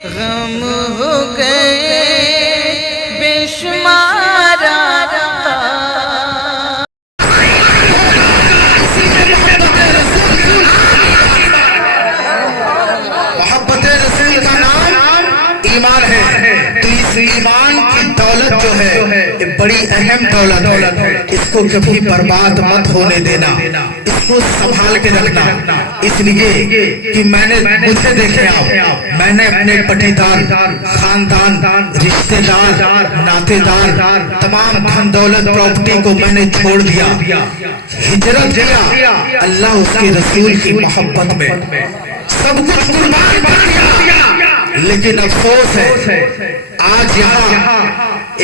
غم ہو گئے بے شمار محبت رسول کا نام ایمان ہے، تو اس ایمان کی دولت جو ہے یہ بڑی اہم دولت ہے، اس کو کبھی برباد مت ہونے دینا، اس کو سنبھال کے رکھنا۔ اس لیے کہ مجھے دیکھے آپ، میں نے اپنے پٹیدار، خاندان، رشتہ دار، ناتے دار، تمام دھن دولت پراپرٹی کو میں نے چھوڑ دیا، ہجرت کیا اللہ اس کے رسول کی محبت میں، سب کچھ قربان کر دیا۔ لیکن افسوس ہے آج یہاں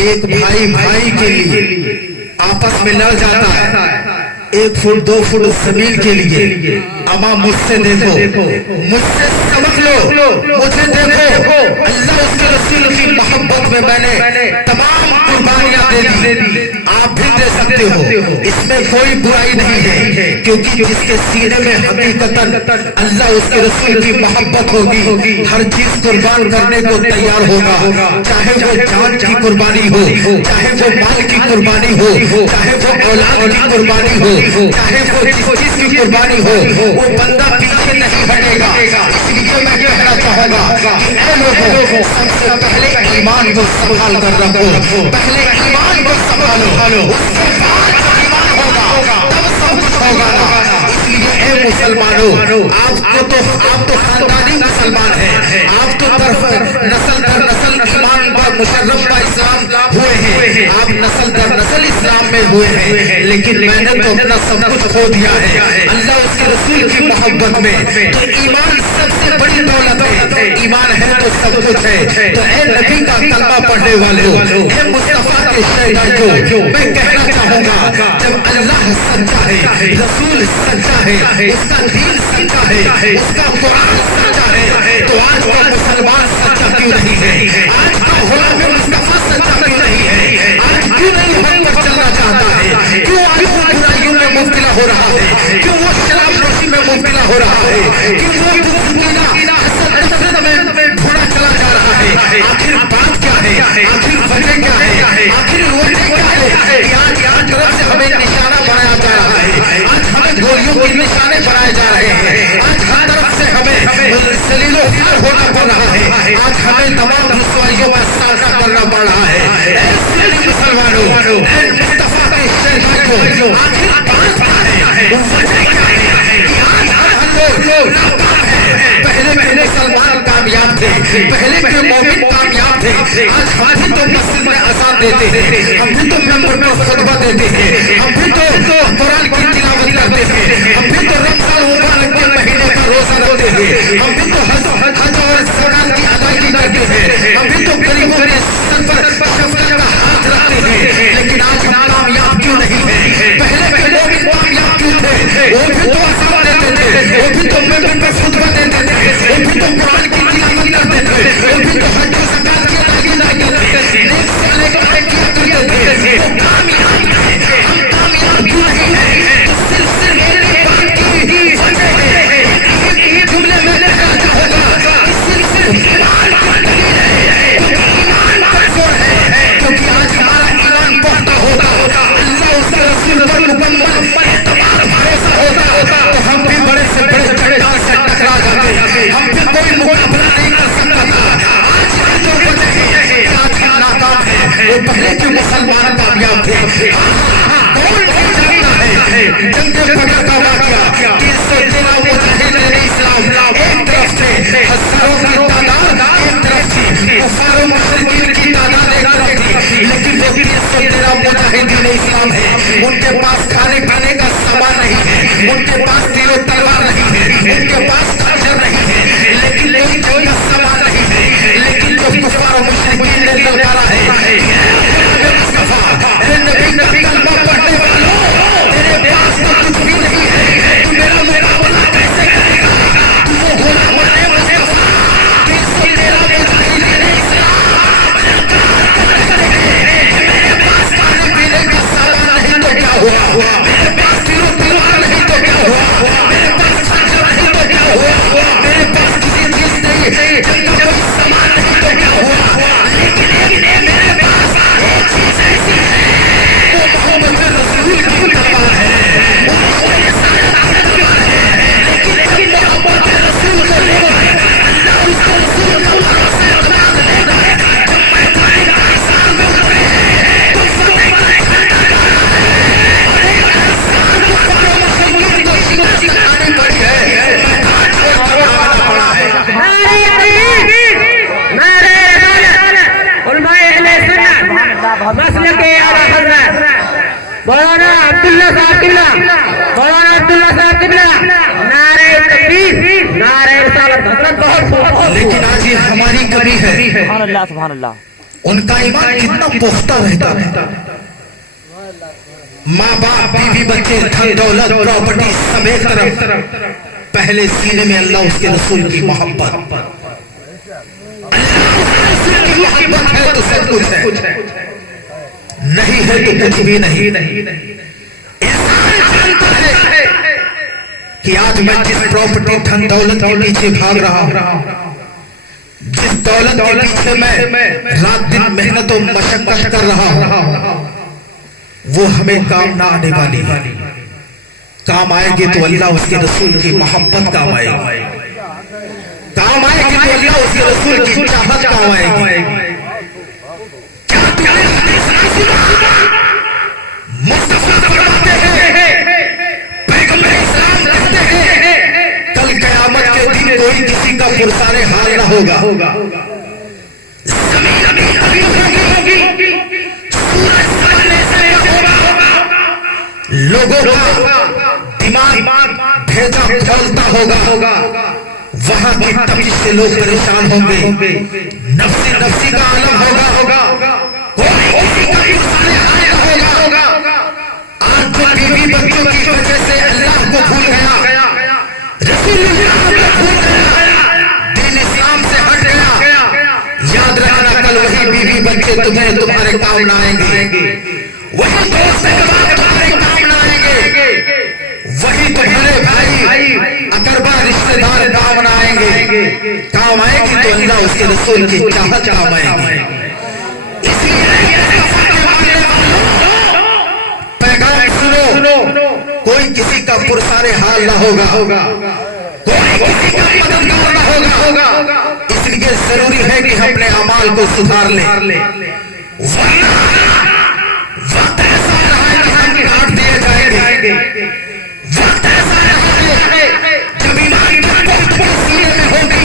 ایک بھائی کے لیے آپس میں لڑ جاتا ہے، 1 فٹ 2 فٹ زمین کے لیے۔ اما مجھ سے دیکھو، مجھ سے سبق لو، مجھے دیکھو، اللہ اس کے رسول کی محبت میں میں نے تمام قربانیاں دے دی، آپ بھی دے سکتے ہو، اس میں کوئی برائی نہیں ہے، کیونکہ جس کے سینے میں حقیقتاً اللہ اس کے رسول کی محبت ہوگی، ہر چیز قربان کرنے کو تیار ہوگا، چاہے وہ جان کی قربانی ہو، چاہے وہ مال کی قربانی ہو، چاہے وہ اولاد کی قربانی ہو، چاہے وہ جس چیز کی قربانی ہو، وہ بندہ پیچھے نہیں ہٹے گا۔ اس لیے میں کہنا چاہوں گا کہ اے لوگوں، سب سے پہلے ایمان کو سنبھال کر رکھو، پہلے ایمان کو سنبھالو، اس کے بعد ایمان ہوگا تب سب کچھ ہوگا۔ اس لیے اے مسلمانوں، آپ تو خاندانی مسلمان ہیں، آپ تو نسل در نسل ایمان پر مشرف کا اسلام ہوئے ہیں، آپ نسل در نسل اسلام میں ہوئے ہیں، لیکن میں نے تو اپنا سب کچھ کھو دیا ہے اللہ اس کے رسول کی محبت میں۔ تو ایمان سب سے بڑی دولت ہے، ایمان ہے تو سب کچھ ہے۔ تو اے نبی کا کلمہ پڑھنے والوں، اے مصطفیٰ کے شہدائیوں، میں کہنا چاہوں گا جب اللہ سچا ہے، رسول سچا ہے، اس کا دین سچا ہے، اس کا قرآن سچا ہے، تو آج کا مسلمان سچا کیوں نہیں ہے؟ آج کا غلام مصطفیٰ سچا کیوں نہیں ہے؟ آج کیوں نہیں ہم پر چلنا چاہتا ہے؟ کیوں آج وہ برائیوں میں مبتلا ہو رہا ہے؟ کیوں وہ شراب نوشی میں مبتلا ہو رہا ہے؟ کیوں وہ حسد میں گھوڑا چلا جا رہا ہے؟ آخر بات کیا ہے؟ آخر وجہ کیا ہے؟ آخر وجہ کیا ہے کہ آج طرف سے ہمیں نشانہ بنایا جا رہا ہے؟ آج ہمیں گولیوں کے نشانے بنائے جا رہے ہیں، آج ہر طرف سے ہمیں ذلیل و خوار ہونا پڑ رہا ہے، آج ہمیں تمام رسوائیوں کا سامنا کرنا پڑ رہا ہے۔ اے مسلمانوں، اے مصطفیٰ کے شہدائیوں، آخر بات کیا ہے؟ وجہ کیا ہے کہ آج ہم لوگ ناکام ہیں؟ پہلے مسلمان کامیاب تھے، پہلے کے مومن کامیاب تھے، آج ہم بھی تو مسجد میں اذان دیتے ہیں، ہم بھی تو ممبر پر خطبہ دیتے ہیں، ہم بھی تو قرآن کی تلاوت کرتے ہیں، ہم بھی تو رمضان مبارک کے مہینے کا روزہ رکھتے ہیں، ہم بھی تو حج اور زکات کی ادائیگی کرتے ہیں، ہم بھی تو غریبوں کے سر پر شفقت کا ہاتھ رکھتے ہیں، لیکن آج ہم کامیاب کیوں نہیں ہیں؟ پہلے کے مومن کامیاب کیوں تھے؟ وہ بھی تو اذان دیتے تھے، وہ بھی تو ممبر پر خطبہ دیتے تھے، وہ بھی تو قرآن کی تلاوت کرتے تھے، وہ بھی تو حج اور زکات کی ادائیگی کرتے تھے، نیک صالح کام کیا کرتے تھے، وہ کامیاب ہیں، ہم کامیاب کیوں نہیں ہیں؟ صرف ایک بات کی وجہ ہے، ایک جملے میں کہنا چاہوں گا، صرف साहब किबला, मौलाना अब्दुल्ला साहब किबला, नारे तकबीर, नारे रिसालत। हजरत बहुत लेकिन आज ये हमारी कमी है, सुभान अल्लाह सुभान अल्लाह। उनका ईमान कितना पुख्ता रहता है। माँ बाप, बीवी बच्चे, धन दौलत, प्रॉपर्टी सब एक तरफ, पहले सीने में अल्लाह उसके रसूल की मोहब्बत। अल्लाह की मोहब्बत है तो सब कुछ है, नहीं है तो कुछ भी नहीं। इंसान जानता है कि आज मैं जिस प्रॉपर्टी, धन दौलत के पीछे भाग रहा हूं, जिस दौलत के पीछे मैं रात दिन मेहनत और मशक्कत कर रहा हूं, वो हमें काम ना आने वाली। काम आएगी तो अल्लाह उसके रसूल की मोहब्बत काम आएगी, काम आएगी तो अल्लाह उसके रसूल की चाहत काम आएगी। मुस्तफा फरमाते हैं, पैगंबर इस्लाम कहते हैं, कल क़यामत के दिन कोई किसी का पुरसाने हाल ना होगा। जमीन अभी होगी, सूरज बनने से होगा, लोगों का दिमाग भेजा खोलता होगा, वहां की तपिश से लोग परेशान होंगे, नफ्सी नफ्सी का आलम होगा, कोई किसी का पुरसाने हाल ना होगा। आज जो बीवी बच्चों की वजह से अल्लाह को भूल गया, रसूलुल्लाह को भूल गया, दीन इस्लाम से हट गया, याद रखना कल वही बीवी बच्चे तुम्हें तुम्हारे काम ना आएंगे, वही दोस्त तुम्हारे काम ना आएंगे, वही तुम्हारे भाई अकरबा रिश्तेदार काम ना आएंगे। काम आएगी तो अल्लाह उसके रसूल की चाहत काम आएगी। पैगाम सुनो, कोई किसी का पुरसाने हाल ना होगा, कोई किसी का मददगार ना होगा। इसलिए जरूरी है कि हम अपने अमाल को सुधार लें, वरना वक्त ऐसा रहा है कि हम काट दिए जाएंगे। वक्त ऐसा है जब ईमान की बहुत सीने में होगी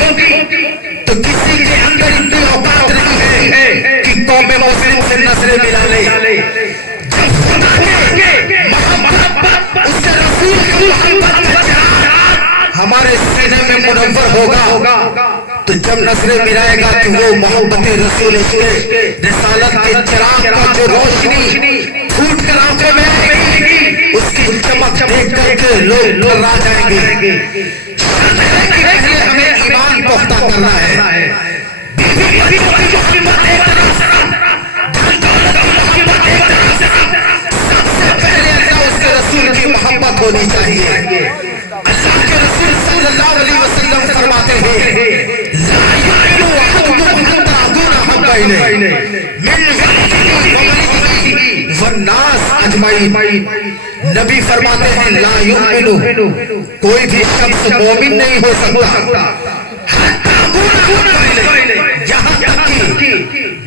तो किसी के अंदर इतनी औकात नहीं है कि कौम मुस्लिम से नस्लें मिला ले। जब खुदा के मोहब्बत, उसके रसूल की मोहब्बत का चिराग हमारे सीने में मुनव्वर होगा तो जब नजरें मिलाएगा तो वो मोहब्बत रसूल के रिसालत के चिराग का जो रोशनी फूट कर आंखों में आएगी, उसकी चमक देख करके लोग घबरा जाएंगे। पहले हमें ईमान पुख्ता करना है। सबसे पहले अल्लाह उसके रसूल की मोहब्बत होनी चाहिए। अल्लाह के रसूल सल्लल्लाहु अलैहि वसल्लम फरमाते हैं, ला युमिनु अहदुकुम हत्ता अकूना हब्बा इलैहि मिन वलिदिही वन्नास अजमईन। नबी फरमाते हैं, ला युमिनु, कोई भी शख्स मोमिन नहीं हो सकता हत्ता अकूना हब्बा इलैहि, यहाँ तक कि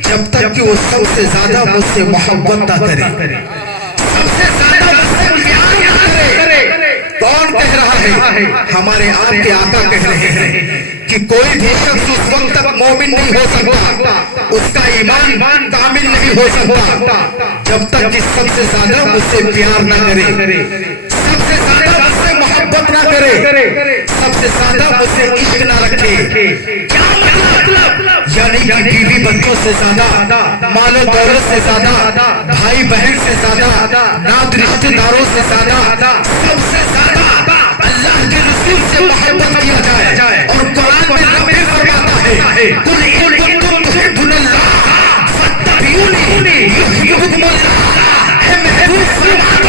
जब तक कि वो सबसे ज्यादा मुझसे मोहब्बत ना करे, सबसे ज्यादा मुझसे प्यार ना करे। कौन कह रहा है? हमारे आपके आका कह रहे हैं कि कोई भी शख्स उस वक्त तक मोमिन नहीं हो सकता, उसका ईमान कामिल नहीं हो सकता जब तक कि सबसे ज्यादा मुझसे प्यार ना करे, सबसे ज्यादा मुझसे मोहब्बत ना करे, सबसे ज्यादा मुझसे इश्क ना रखे। क्या मतलब? यानी कि बीवी बच्चों से ज्यादा, मालो दौलत से ज्यादा, भाई बहन से ज्यादा, नात रिश्तेदारों से ज्यादा, सबसे ज्यादा अल्लाह के रसूल से मोहब्बत किया जाए। और कुरान में रब फरमाता है, कुल इन कुंतुम तुहिब्बुनल्लाह फत्तबिऊनी युहब्बुकुमुल्लाह। हे महबूब फरमा दो,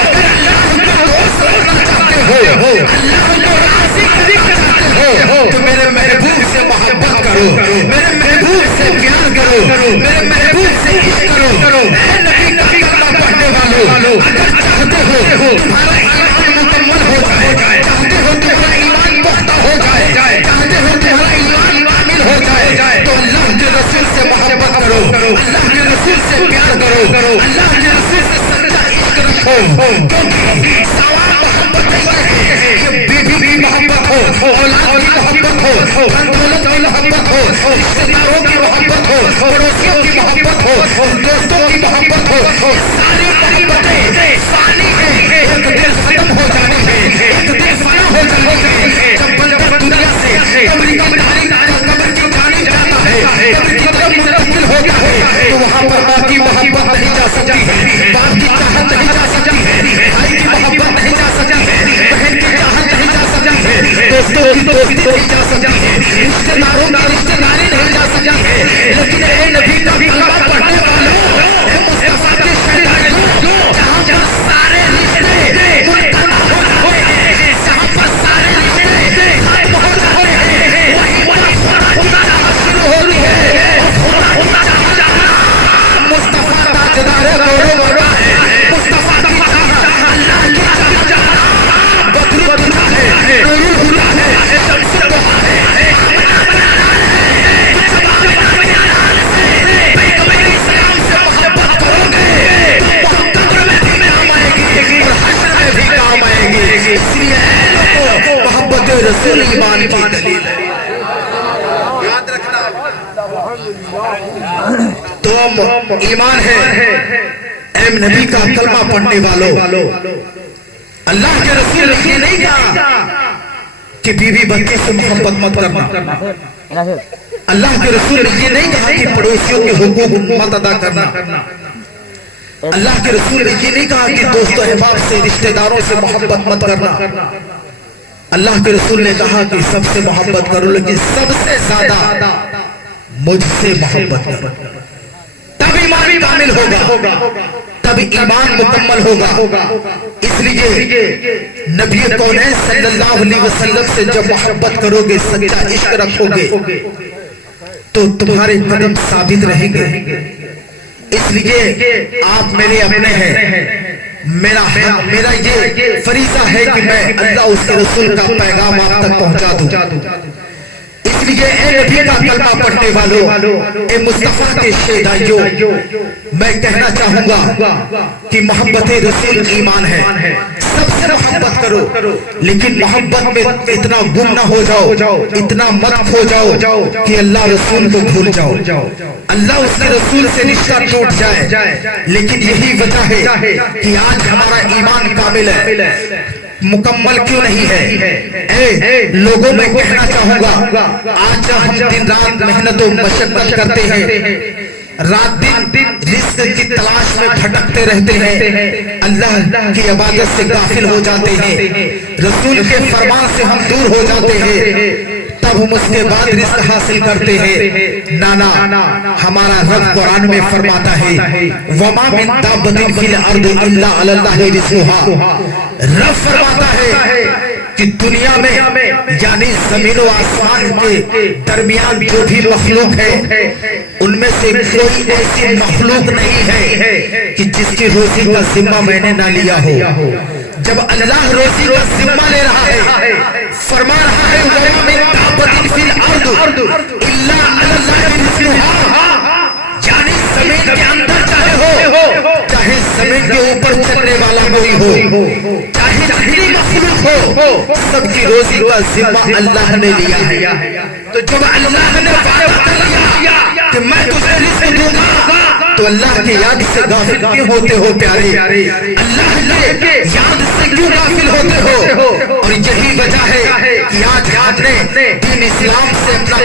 अगर अल्लाह को दोस्त बनना चाहते हो, अल्लाह को राज़ी करना चाहते हो तो मेरे महबूब से मोहब्बत करो, मेरे महबूब से प्यार करो, मेरे महबूब से इश्क करो। ऐ नबी का कलमा पढ़ने वालों, अगर चाहते हो तुम्हारा ईमान मुकम्मल हो जाए, चाहते हो तुम्हारा ईमान पुख्ता हो जाए, चाहते हो तुम्हारा ईमान कामिल हो जाए, तो अल्लाह के रसूल से मोहब्बत करो, अल्लाह के रसूल से प्यार करो, अल्लाह के रसूल से सच्चा इश्क रखो। क्योंकि सवाल मोहब्बत नहीं है, ये बीवी की मोहब्बत हो, औलाद की मोहब्बत हो, धन दौलत की मोहब्बत हो, रिश्तेदारों की मोहब्बत हो, पड़ोसियों की मोहब्बत हो, दोस्तों की मोहब्बत हो, सारी मोहब्बतें फानी है। वहाँ पर माँ की मोहब्बत नहीं जा सकती है, बाप की चाहत नहीं जा सकती है, भाई की मोहब्बत नहीं जा सकती है, बहन की चाहत नहीं जा सकती है, दोस्तों की दोस्ती नहीं जा सकती है, रिश्तेदारों की रिश्तेदारी नहीं जा सकती है। लेकिन ए नबी का कलमा पढ़ने वालों, ए मुस्तफा के शहजादों, जहाँ पर सारे रिश्ते मुनक़ता हो गए हैं, जहाँ पर सारे रिश्ते खत्म हो जाते हैं, वहीं पर खुदा शुरू होती है। मुस्तफा ताजदार गौरव बड़ा है, मुस्तफा की चाहत अल्लाह की चाहत, बदरुद्दुल्ला है, नूरुल्लाह है, शम्सुद्दौला है, इस्लाम से मोहब्बत करोगे तो कब्र में भी काम आएगी और हश्र में भी काम आएगी। इसलिए मोहब्बत रसूल ईमान की दलील है, याद रखना। तो ईमान है ए नबी का कलमा पढ़ने वालों, अल्लाह के रसूल ने ये नहीं कहा कि बीवी बच्चे से मोहब्बत मत करना, अल्लाह के रसूल ने ये नहीं कहा कि पड़ोसियों के हुकूक मत अदा करना, अल्लाह के रसूल ने ये नहीं कहा कि दोस्तों अहबाब से रिश्तेदारों से मोहब्बत मत करना। अल्लाह के रसूल ने कहा कि सबसे मोहब्बत करो, लेकिन सबसे ज्यादा मुझसे मोहब्बत करो, तब ईमान कामिल होगा, तब ईमान मुकम्मल होगा। इसलिए नबी कौनैन सल्लल्लाहु अलैहि वसल्लम से जब मोहब्बत करोगे, सच्चा इश्क रखोगे, तो तुम्हारे कदम साबित रहेंगे। इसलिए आप मेरे अपने हैं, मेरा ये फरीजा है कि मैं अल्लाह उसके रसूल का पैगाम आप तक पहुंचा दूं। इसलिए ए नबी का कलमा पढ़ने वालों, ए मुस्तफा के शहदाइयों, मैं कहना चाहूंगा कि मोहब्बत रसूल ईमान है। सबसे मोहब्बत करो, लेकिन मोहब्बत में इतना गुम ना हो जाओ, इतना मत खो जाओ कि अल्लाह रसूल को भूल जाओ, अल्लाह उसके रसूल से रिश्ता टूट जाए। लेकिन यही वजह है कि आज हमारा ईमान कामिल है, मुकम्मल क्यों नहीं है। लोगों में कहना चाहूंगा, आज जब हम दिन रात मेहनत और मशक्कत करते हैं, रात दिन रिस्क की तलाश में भटकते रहते हैं, अल्लाह की इबादत से गाफिल हो जाते हैं, रसूल के फरमान से हम दूर हो जाते हैं, तब हम उसके बाद रिस्क हासिल करते हैं। नाना, हमारा रब कुरान में फरमाता है, वमा मिन दाब्बतिन फिल अर्दि इल्ला अल्लाहि रिज़्क़ुहा। रब फरमाता है कि दुनिया में यानी जमीन और आसमान के दरमियान जो भी मखलूक है, उनमें से कोई ऐसी मखलूक नहीं है कि जिसकी रोजी का जिम्मा मैंने ना लिया हो। जब अल्लाह रोजी का जिम्मा ले रहा है, फरमा रहा है वमा मिन दाब्बतिन फिल अर्दि इल्ला अल्लाहि रिज़्क़ुहा, यानी जमीन के अंदर चाहे हो, चाहे जमीन के ऊपर चलने वाला कोई हो, चाहे जितनी मखलूक हो, सबकी रोजी का जिम्मा अल्लाह ने लिया है। तो जब अल्लाह ने वादा कर लिया कि मैं तुझे रिज़्क़ दूंगा, तो अल्लाह की याद से गाफिल क्यों होते हो प्यारे? अल्लाह के याद से क्यों गाफिल होते हो? और यही वजह है कि आज आपने दीन इस्लाम से अपना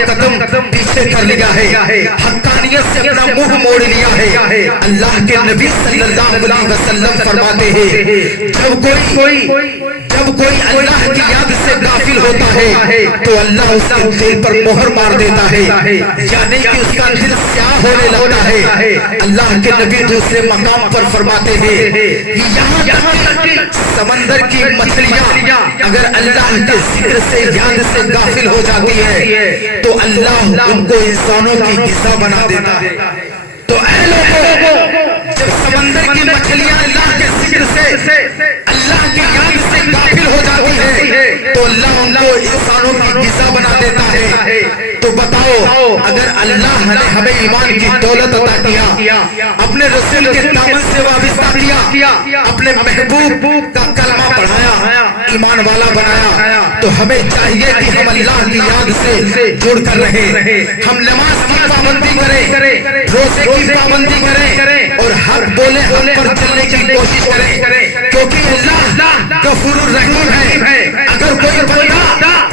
कदम पीछे कर लिया है, हक्कानियत से अपना मुंह मोड़ लिया है। अल्लाह के नबी सल्लल्लाहु अलैहि वसल्लम फरमाते हैं, जब कोई अल्लाह की याद से गाफिल होता है तो अल्लाह उसके दिल पर मोहर मार देता है, यानी कि उसका दिल स्याह होने लगता है। अल्लाह के नबी दूसरे मकाम पर फरमाते हैं कि यहाँ तक कि समंदर की मछलियाँ अगर अल्लाह के जिक्र से याद से गाफिल हो जाती है तो अल्लाह उनको इंसानों की गिज़ा बना देता है। तो ऐ लोगों, जब समंदर की मछलियाँ अल्लाह के जिक्र से अल्लाह की याद से गाफिल हो जाती है तो अल्लाह उनको इंसानों की गिज़ा बना देता है। तो बताओ, अगर अल्लाह ने हमें ईमान की दौलत अता किया, अपने रसूल के दामन से वाबिस्ता किया, अपने महबूब का कलमा पढ़ाया, ईमान वाला बनाया, तो हमें चाहिए कि हम अल्लाह की याद से जुड़ कर रहे, हम नमाज की पाबंदी करें, रोजे की पाबंदी करें और हक बोले हक पर चलने की कोशिश करें, क्योंकि अल्लाह गफूरुर रहीम है। अगर कोई बंदा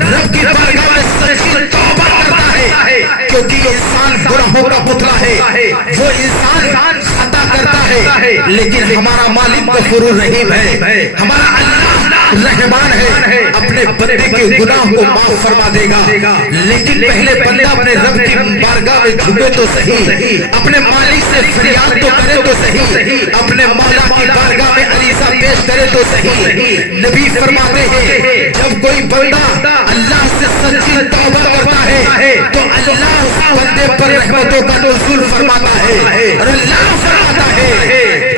रब की बारगाह में सच्ची तौबा करता है, क्योंकि इंसान गुनाह गुनाहों का पुतला है। वो इंसान खता करता है लेकिन हमारा मालिक गफूर रहीम है, हमारा अल्लाह रहमान है, अपने बंदे के गुनाह को माफ फरमा देगा। लेकिन पहले बंदा अपने रब की बारगाह में झुके तो सही, अपने मालिक से फरियाद तो करे तो सही, अपने मौला की बारगाह में अलीसा पेश करे तो सही। नबी फरमाते हैं जब कोई बंदा अल्लाह से सच्ची तौबा करता है तो अल्लाह उस बंदे पर रहमतों का नुज़ूल फरमाता है। और अल्लाह फरमाता है,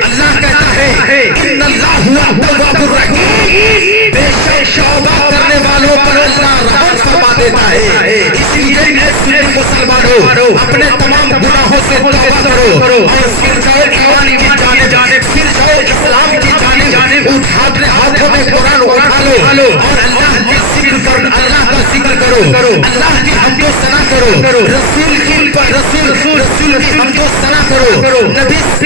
अल्लाह कहता है इन्नल्लाह हुवा तव्वाबुर रहीम, बेशक तौबा करने वालों पर अल्लाह रहमत फरमा देता है। इसलिए मुसलमानों अपने तमाम गुनाहों से तौबा करो और फिर जाओ ईमान की जानिब, फिर जाओ इस्लाम की जानिब, अपने हाथों में कुरान उठा लो और अल्लाह का जिक्र करो, अल्लाह का जिक्र करो, अल्लाह की हम्दो सना करो, रसूल की हम्दो सना करो,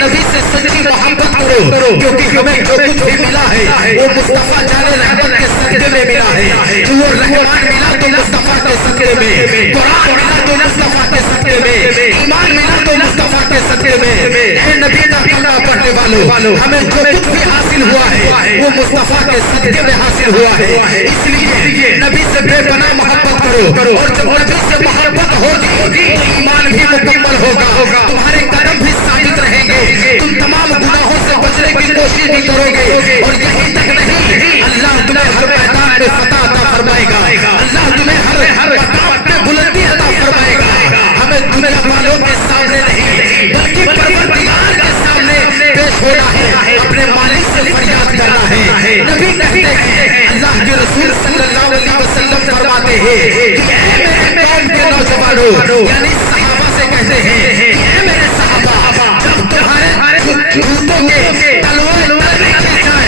नबी से सच्ची मोहब्बत करो, क्योंकि हमें जो कुछ भी मिला है वो मुस्तफा जाने रहमत के सदके में मिला है। जो रहमान मिला तो मुस्तफा के सदके में, कुरान मिला तो मुस्तफा के सदके में, ईमान मिला तो मुस्तफा के सदके में। ए नबी का कलमा पढ़ने वालों, हमें जो कुछ भी हासिल हुआ है वो मुस्तफा के सदके में हासिल हुआ है। इसलिए नबी से बेपनाह मोहब्बत करो और जब नबी से मोहब्बत होगी तो ईमान भी मुकम्मल होगा, तुम्हारे कदम भी साबित रहेंगे, तुम तमाम गुनाहों से बचने की कोशिश भी करोगे। और यही तक नहीं, अल्लाह तुम्हें हर मैदान में फतह अता फरमाएगा, अल्लाह तुम्हें हर मकाम पे बुलंदी अता फरमाएगा। हमें दुनिया वालों के सामने नहीं बल्कि परवरदिगार के सामने पेश होना है, अपने मालिक से फरियाद करना है। नबी कहते हैं, अल्लाह के रसूल सल्लल्लाहु अलैहि वसल्लम फरमाते हैं कि ऐ मेरे कौम के नौजवानों, यानी सहाबा से कहते हैं कि ऐ मेरे सहाबा, जब तुम्हारे जूतों के तलवार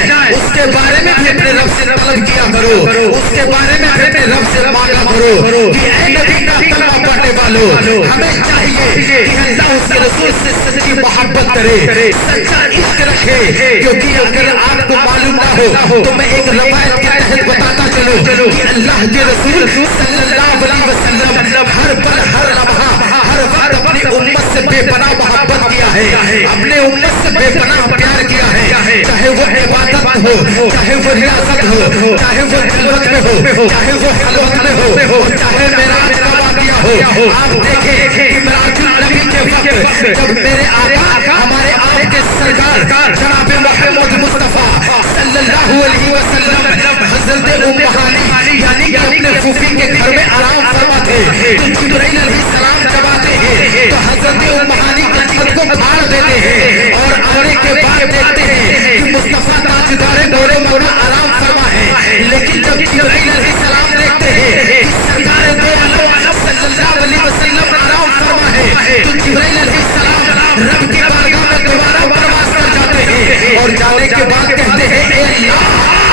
जाए उसके बारे में भी अपने रब से तलब किया करो, उसके बारे में अपने रब से मांगा करो कि ऐ नबी का कलमा पढ़ने वालों, हमें चाहिए कि अल्लाह उसके रसूल से सच्ची मोहब्बत करे, सच्चा इश्क रखे। क्योंकि अगर आपको मालूम ना हो तो मैं एक रवायत के तहत बताता चलूं कि अल्लाह के रसूल सल्लल्लाहु अलैहि वसल्लम हर पल हर लम्हा हर वक्त अपनी उम्मत से बेपनाह मोहब्बत किया है, अपने उम्मत से बेपनाह प्यार किया है। चाहे वो इबादत हो, चाहे वो रियासत हो, चाहे वो खिलवत में हो, चाहे वो खिलवत में हो, चाहे मेराज का वाक़िया हो। आप देखें कि मिराजुल नबी के वक्त जब मेरे आका हमारे आप के सरकार जनाब मोहम्मद मुस्तफा सल्लल्लाहु अलैहि वसल्लम हज़रत उम्मे हानी यानी कि अपने फूफी के घर में आराम फरमा थे, तो जिब्राइल अलैहिस्सलाम जब आते हैं तो हज़रत उम्मे हानी के छत को फाड़ देते हैं और आने के बाद देखते हैं कि मुस्तफा ताजदार गोरे मोरा आराम फरमा है। लेकिन जब जिब्राइल अलैहिस्सलाम देखते हैं कि सरकार दो आलम सल्लल्लाहु अलैहि वसल्लम आराम फरमा है, तो जिब्राइल अलैहिस्सलाम रब की बारगाह में दोबारा परवाज़ कर जाते हैं और जाने के बाद कहते हैं ए अल्लाह,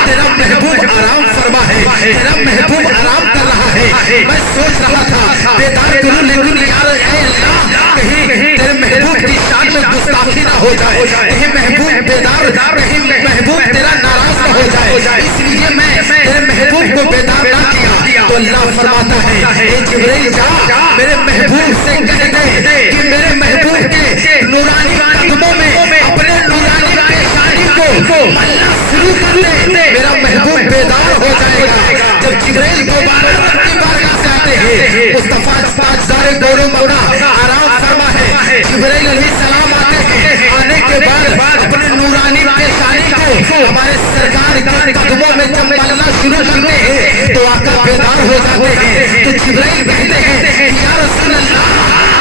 तेरा महबूब आराम फरमा है, तेरा महबूब आराम कर रहा है। मैं सोच रहा था बेदार करूं, लेकिन यार ए अल्लाह कहीं तेरे महबूब की शान में गुस्ताखी ना हो जाए, कहीं महबूब बेदार, कहीं महबूब तेरा नाराज ना हो जाए, इसलिए मैं तेरे महबूब को बेदार ना किया। तो अल्लाह फरमाता है ए जिब्राइल जा मेरे महबूब से कह दे कि मेरे महबूब के नूरानी कदमों में अपने नूरानी पेशानी को मलना शुरू कर दे, मेरा महबूब बेदार हो जाएगा। जब जिब्राइल दोबारा अपनी बारगाह से आते हैं, मुस्तफा ताजदार दौर मौला आराम फरमा है, जिब्राइल अलैहिस्सलाम आते हैं, आने के बाद अपने नूरानी पेशानी को हमारे सरकार के कदमों में जब मलना शुरू करते हैं तो आका बेदार हो जाते हैं। तो जिब्राइल कहते हैं या रसूल अल्लाह,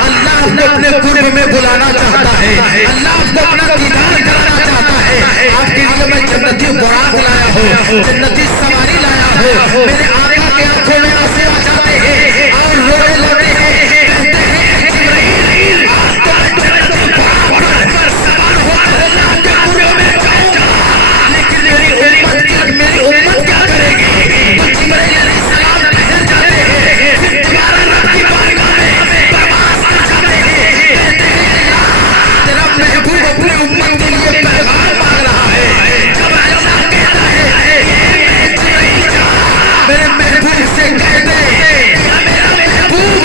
अल्लाह आपको अपने कुर्ब में बुलाना चाहता है, अल्लाह आपको अपना दीदार कराना चाहता है। आपके लिए मैं जन्नती बुराक लाया हूँ, जन्नती सवारी लाया हूँ, मेरे आका के आंखों में आंसू आ जाते हैं और रोने लगते हैं, कहते हैं जिब्राइल पर सवार होकर अल्लाह के कुर्ब में जाऊंगा, लेकिन मेरी उम्मत क्या करेगी? तो जिब्राइल अलैहिस्सलाम ठहर जाते हैं, दोबारा रब की बारगाह में परवाज़ कर जाते हैं, कहते हैं तेरा महबूब अपनी उम्मत के लिए पैगाम मांग रहा है। जब अल्लाह कहता है मेरे महबूब से कह दे, मेरा महबूब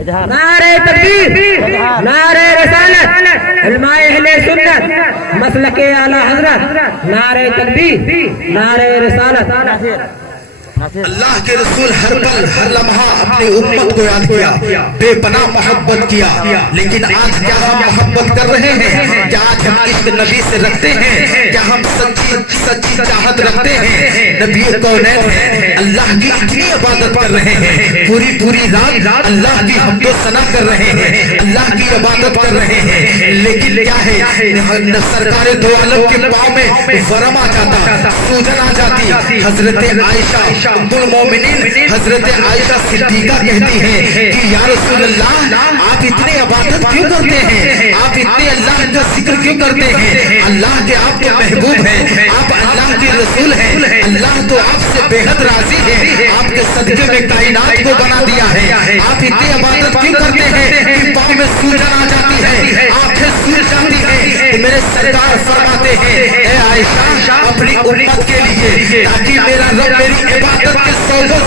इजहार नारे तकबीर, नारे रसालत, उलमाए अहले सुन्नत, मसलके आला हजरत, नारे तकबीर, नारे रसालत। नासिर नासिर अल्लाह के रसूल हर पल हर लम्हा अपनी उम्मत को याद किया, बेपनाह मोहब्बत किया। लेकिन आज क्या हम मोहब्बत कर रहे हैं? क्या आज हम इश्क नबी से रखते हैं? क्या हम सच्ची चाहत रखते हैं? नबी कौनैन है, अल्लाह की इतनी इबादत कर रहे हैं, पूरी रात अल्लाह की हमदो सना कर रहे हैं, अल्लाह की इबादत कर रहे हैं। लेकिन क्या है, सरकार दो आलम के पाँव में वरम आ जाता, सूजन आ जाती। हजरत आयशा उम्मुल मोमिनीन हजरत आयशा सिद्दीका कहती हैं कि या रसूल अल्लाह, आप इतने इबादत क्यों करते हैं? आप इतने अल्लाह का जिक्र क्यों करते हैं? अल्लाह के आपके महबूब हैं, आप अल्लाह के रसूल हैं, अल्लाह तो आपसे बेहद राजी है, आपके सदके में कायनात को बना दिया है। आप इतनी इबादत क्यों करते हैं कि पाँव में सूजन आ जाती है, आंखें सूज जाती है? मेरे सरकार फरमाते हैं, ए आयशा, अपनी उम्मत के लिए, ताकि मेरा रब मेरी इबादत के सौगर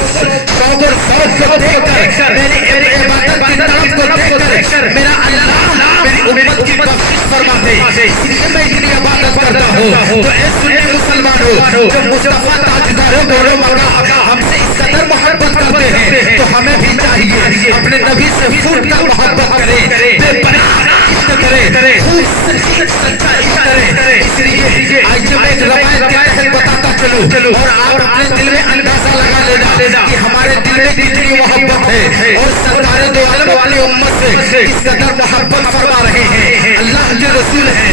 को देखकर, मेरी इबादत की तड़प को देखकर मेरा अल्लाह मेरी उम्मत की बख्शिश फरमा दे, इसलिए मैं इतनी इबादत करता हूँ। तो ऐ सुन्नी मुसलमानों, जो मुस्तफा ताजदारों गोरो मौला हमसे इस कदर मोहब्बत करते हैं, तो हमें भी चाहिए अपने नबी से फूट कर मोहब्बत करें, बेपनाह इश्क करें, खूब सच्चा इश्क करें। इसलिए आज मैं एक रवायत के तहत बताता चलूं और आप अपने दिल में अंदाजा लगा लेना कि हमारे दिल में कितनी मोहब्बत है और सरकार दो आलम वाली उम्मत से इस कदर मोहब्बत फरमा रहे हैं। अल्लाह के रसूल हैं,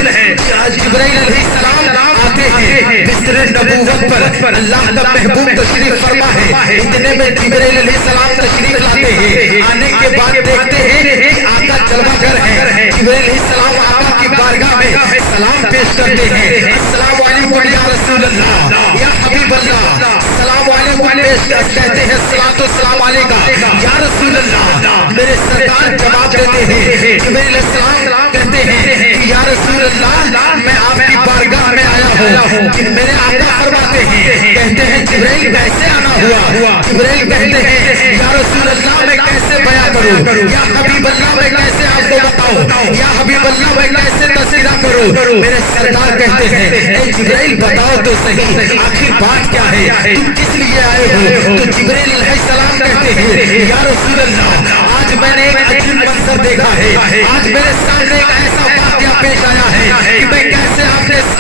जिब्राइल अलैहिस्सलाम आते हैं बिस्तरे नबूवत पर, अल्लाह का महबूब तशरीफ फरमा है। इतने में जिब्राइल अलैहिस्सलाम तशरीफ लाते हैं। आने के बाद देखते हैं कि आका जलवागर है। जिब्राइल अलैहिस्सलाम आका की बारगाह में सलाम पेश करते हैं, अस्सलाम वालेकुम या रसूल अल्लाह, या हबीब अल्लाह, सलाम वालेकुम पेश कहते हैं, सलातो सलाम अलैका या रसूल अल्लाह। मेरे सरकार जवाब देते हैं, जिब्राइल अलैहिस्सलाम कहते हैं कि या रसूल अल्लाह, मैं आपकी बारगाह में आया हूँ। कि मेरे आका फरमाते हैं, कहते हैं जिब्राइल कैसे आना हुआ? जिब्राइल कहते हैं या रसूल अल्लाह, मैं कैसे बयां करूं? या हबीब अल्लाह, मैं कैसे आपको बताऊं? या हबीब अल्लाह, मैं कैसे तस्कीरा करूं? मेरे सरकार कहते हैं, ए जिब्राइल बताओ तो सही, आखिर बात क्या है, तुम किस लिए आए हो? तो जिब्राइल अलैहिस्सलाम कहते हैं, या रसूल अल्लाह, आज मैंने एक अजीब मंजर देखा है, आज मेरे सामने एक ऐसा वाक़या पेश आया है कि मैं कैसे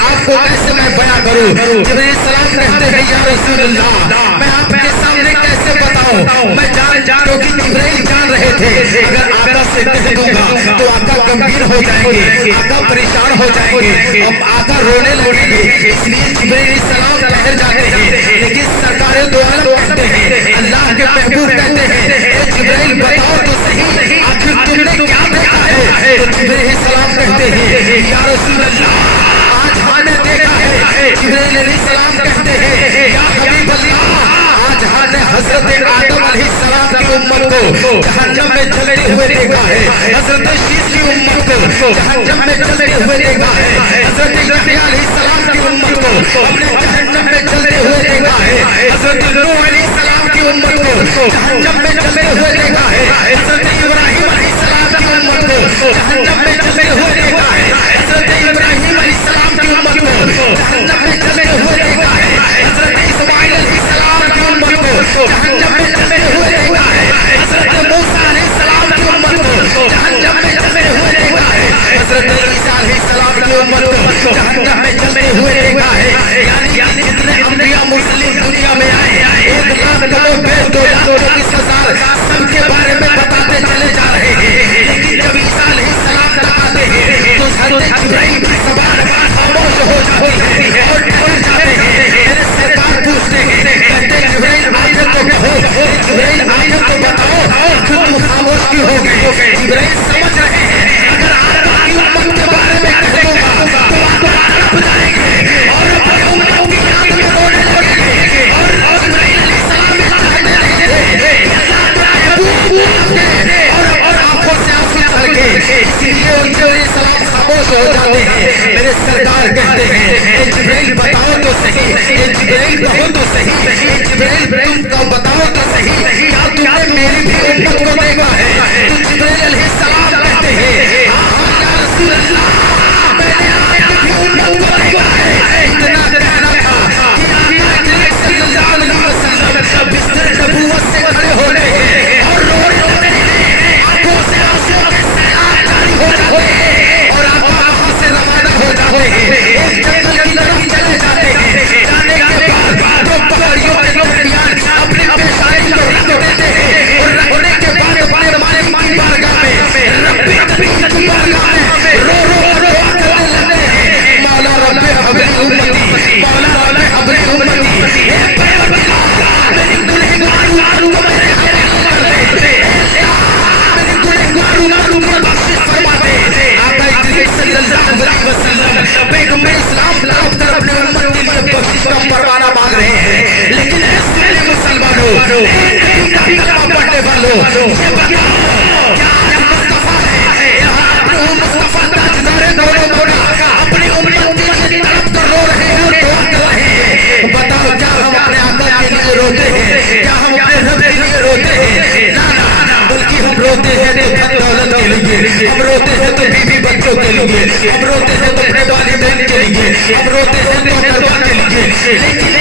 आपको कैसे मैं बयां करूं? जिब्राइल सलाम कहते हैं, या रसूल अल्लाह, मैं आपके सामने कैसे बताऊं? मैं क्योंकि जिब्राइल जान रहे थे अगर आका से कह दूंगा तो आका गंभीर हो जाएंगे, आका परेशान हो जाएंगे, अब आका रोने लगेंगे। इसलिए जिब्राइल सलाम ठहर जाते हैं। लेकिन सरकार दो आलम कहते हैं, अल्लाह के महबूब कहते हैं, ए जिब्राइल बताओ तो सही, आखिर तुमने क्या देखा है? तो जिब्राइल सलाम कहते हैं, या रसूल अल्लाह, आज हमने देखा है। जिब्राइल अलैहिस्सलाम कहते हैं, या हबीब अल्लाह, आज हमने हजरत आदम अलैहिस्सलाम की उम्मत को जहन्नम में जलते हुए देखा है, हजरत शीश की उम्मत को जहन्नम में जलते हुए देखा है, हजरत यहया अलैहिस्सलाम की उम्मत को हमने जहन्नम में जलते हुए देखा है, हजरत नूह अलैहिस्सलाम की उम्मत को जहन्नम में जलते हुए देखा है, हजरत इब्राहीम अलैहिस्सलाम की उम्मत को जहन्नम में जलते हुए देखा है, हजरत इब्राहीम अलैहिस्सलाम की उम्मत को जहन्नम में जलते हुए देखा है, हजरत इस्माइल अलैहिस्सलाम की उम्मत को जहन्नम में जलते हुए देखा है, हजरत मूसा अलैहिस्सलाम की उम्मत को जहन्नम में जलते हुए देखा है, हजरत ईसा अलैहिस्सलाम की उम्मत को जहन्नम में जलते हुए देखा है। यानी जितने अंबिया मुस्लिम दुनिया में आए, 1,02,24,000 सबके बारे में बताते चले जा रहे हैं। लेकिन जब ईसा अलैहिस्सलाम आते हैं तो हजरत जिब्राइल की ज़बान खामोश हो जाती है और ठहर जाते हैं। मेरे सरकार पूछते हैं, कहते हैं जिब्राइल आइए तो कहो, जिब्राइल आइए तो बताओ, तुम खामोश क्यों हो गए? जिब्राइल समझ रहे हैं अगर आदम की उम्मत के बारे में कहूंगा तो आदम तड़प जाएंगे और अपनी उम्मत की आंख में रोने लगेंगे और जिब्राइल अलैहिस्सलाम कहने लगेंगे और आंखों से आंसू छलके। इसलिए उनके सलाम खामोश हो जाते हैं। मेरे सरकार कहते हैं, ए जिब्राइल बताओ तो सही, ए जिब्राइल कहो तो सही, ए जिब्राइल तुम बताओ तो सही, क्या तुमने मेरी भी कभी कलमा पढ़ने वालों, ये बताओ क्या मुस्तफा है? यहाँ अपने मुस्तफा ताजदार दोनों मोड़ा अपनी उम्मत के लिए तड़प कर रो रहे हैं और दुआ कर रहे हैं। बताओ क्या हम अपने आका के लिए रोते हैं? क्या हम अपने रब के लिए रोते हैं? ना ना, बल्कि हम रोते हैं तो धन दौलत के लिए, हम रोते हैं तो बीवी बच्चों के लिए, हम रोते हैं तो अपने वालिदैन के लिए, हम रोते हैं तो अकरबा के लिए। लेकिन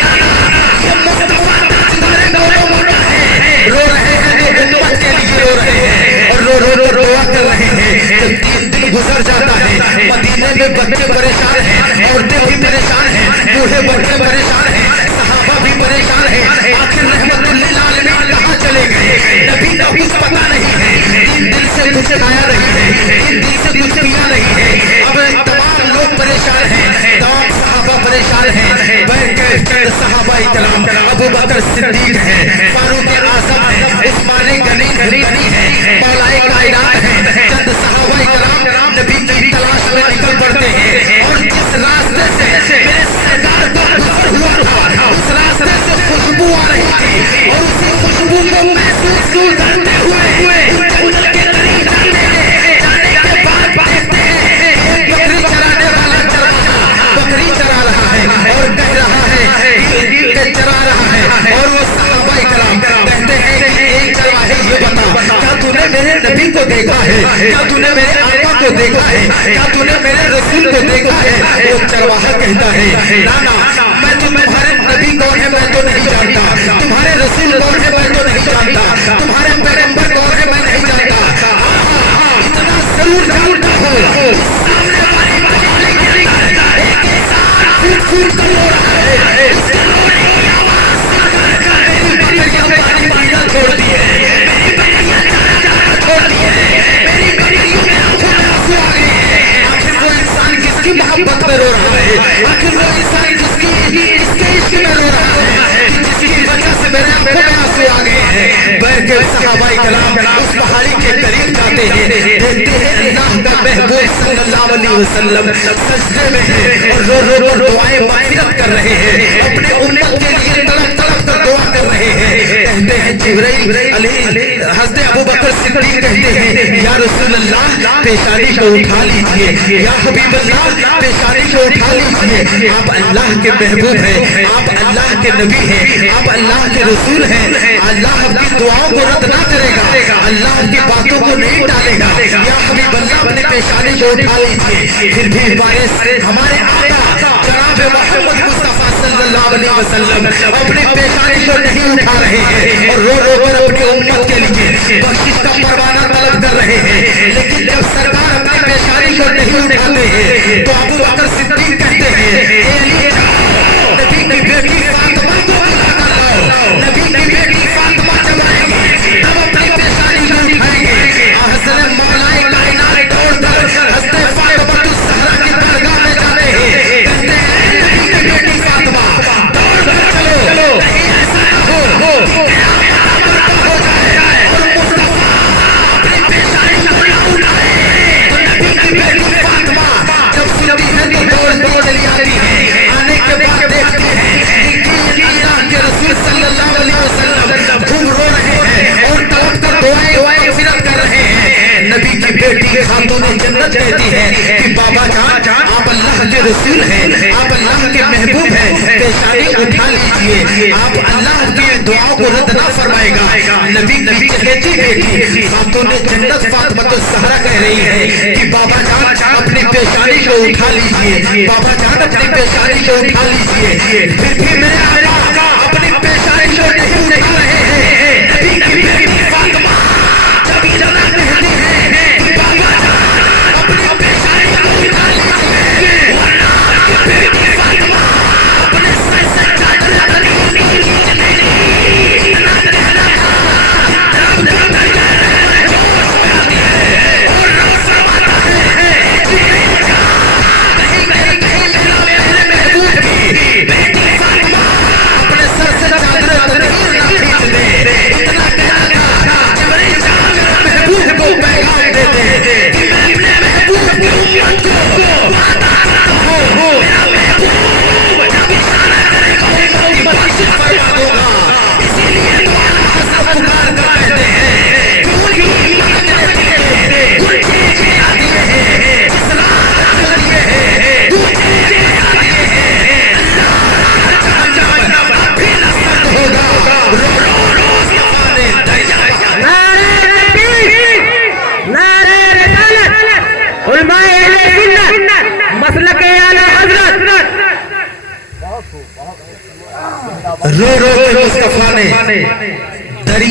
ये मुस्तफा ताजदार दोनों मोड़ा है, रो रहे हैं तो उम्मत के लिए रो रहे हैं और रो रो रो दुआ कर रहे हैं। जब 3 दिन गुजर जाता है, मदीने में बच्चे परेशान हैं, औरतें भी परेशान हैं, बूढ़े बच्चे परेशान हैं, सहाबा भी परेशान हैं। आखिर रहमतुल्लिल आलमीन कहाँ चले गए? नबी का कुछ पता नहीं है। 3 दिन से कुछ खाया नहीं है, 3 दिन से कुछ पिया नहीं है। अब तमाम लोग परेशान हैं, तमाम सहाबा परेशान हैं। बैठ सहाबा इकराम अबू बकर सिद्दीक है, फारूक आज़म है, उस्मान गनी है, मौलाए कायनात है। चंद सहाबा इकराम नबी की तलाश में निकल पड़ते हैं और जिस रास्ते से मेरे सरदार का गुजर हुआ था, उस रास्ते से खुशबू आ रही थी और उसी खुशबू को महसूस करते हुए जंगल के करीब जाने के बाद देखते हैं बकरी चराने वाला बकरी चरा रहा है और कह रहा है चरा रहा है। और वो सहाबा इकराम कहते हैं कि एक चरवाहे ये बता, क्या तूने मेरे नबी को देखा है? क्या तूने मेरे आका को देखा है? क्या तूने मेरे रसूल को देखा है? वो चरवाहा कहता है ना ना, मैं तुम्हारे नबी कौन है मैं तो नहीं जानता, तुम्हारे रसूल कौन है मैं तो नहीं जानता, तुम्हारे पैगंबर कौन है मैं नहीं जानता। इतना जरूर जानता हूँ, सामने वाली फूट कर रो रहा है, इसका रोने की आवाज छोड़ दिए, छोड़ दिए, मेरी बेटियों में आंखों में आंसू आ गए हैं। आखिर वो इंसान किसकी मोहब्बत में रो रहा है? आखिर वो इंसान जिसके इश्क में रो रहा है, जिसकी वजह से मेरे आंखों में आंसू आ गए हैं। बैठकर सहाबा इकराम उस पहाड़ी के करीब जाते हैं, देखते हैं अल्लाह का महबूब सल्लल्लाहु अलैहि वसल्लम सजदे में है और रो रो रो दुआएं मागफिरत कर रहे हैं, अपने उम्मत के लिए तड़प तड़प कर दुआ कर रहे हैं। कहते हैं जिब्राइल हज़रत अबू बकर सिद्दीक कहते हैं या रसूल अल्लाह पेशानी को उठा लीजिए, या हबीब अल्लाह पेशानी को उठा लीजिए। आप अल्लाह के महबूब हैं, आप अल्लाह के नबी हैं, आप अल्लाह के रसूल हैं। अल्लाह आपकी दुआओं को रद्द ना करेगा, अल्लाह आपकी बातों को नहीं टालेगा। या हबीब अल्लाह अपनी पेशानी को उठा लीजिए। फिर भी हमारे आका जनाब मोहम्मद मुस्तफा सल्लल्लाहु अलैहि वसल्लम अपनी पेशानी को नहीं उठा रहे हैं और रो रो कर अपनी उम्मत के लिए बख्शिश का परवाना तलब कर रहे हैं। लेकिन जब सरकार अपनी पेशानी को नहीं उठाते हैं तो अबू बकर सिद्दीक कहते हैं नबी की बेटी फातिमा को बुला कर लाओ, नबी की बेटी फातिमा जब आएगी तब अपनी पेशानी को उठाएंगे। हज़रत मौलाए कायनात दौड़ कर हज़रत फातिमा ज़हरा की दरगाह में जाते हैं, कहते हैं नबी की बेटी फातिमा दौड़ कर चलो, कहीं ऐसा ना हो हो जाए और मुस्तफा अपनी पेशानी को ना उठाए। तो नबी की बेटी फातिमा जब सुनती है तो दौड़ दौड़ चली आती है। आने के बाद देखती है कि अल्लाह के रसूल सल्लल्लाहु अलैहि वसल्लम खूब रो रहे हैं और तड़प कर दुआएं मागफिरत कर रहे हैं। नबी की बेटी खातून जन्नत कहती है कि बाबा जान आप अल्लाह के रसूल हैं, आप अल्लाह के महबूब हैं, पेशानी उठा लीजिए, आप अल्लाह की दुआओं को रद्द ना फरमाएगा। नबी की चहेती बेटी खातून जन्नत फातिमा ज़हरा कह रही है कि बाबा जान अपनी पेशानी को उठा लीजिए, बाबा जान अपनी पेशानी को उठा लीजिए। फिर भी मेरे आका अपनी पेशानी को नहीं उठा रहे हैं। नबी की बेटी फातिमा जब इतना कहती है कि बाबा जान अपनी पेशानी को उठा लीजिए, वरना आपकी बेटी फातिमा अपने सर से चादर नहीं लीजिए। इतना कहना जब होश हो जाती है और रोज आता है कहीं मेरा महबूब की बेटी फातिमा رو رو کے مصطفیٰ نے